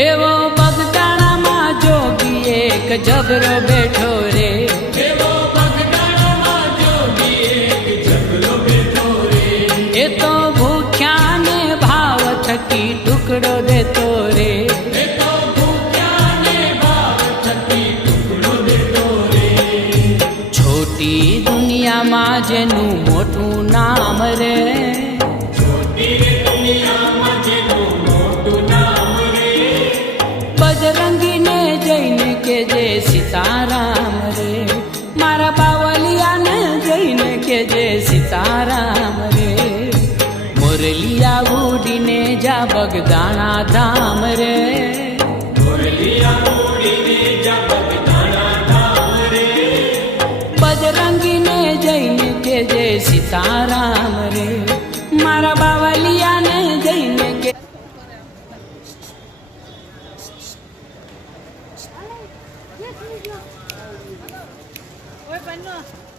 एवो बगदाणामां जोगी एक जबरो बैठो रे। एवो बगदाणामां जोगी एक जबरो बैठो रे। ए तो भूख्या ने भाव थकी टुकड़ो देतो रे। ए तो भूख्या ने भाव थकी टुकड़ो देतो रे। छोटी दुनिया मां जेनु मोटू नाम रे। छोटी दुनिया मां जेनु मोटू नाम रे। बजरंगी ने जैने के जे सीताराम रे। मारा बावलिया ने जैने के जे सीताराम रे। मुरलिया उड़ीने जा बगदाणा धाम रे। मुरलिया उड़ीने जा बगदाणा धाम रे। बजरंगी ने जैने के जे सीताराम रे। मारा बावलिया ने जैने के Oi, Bano.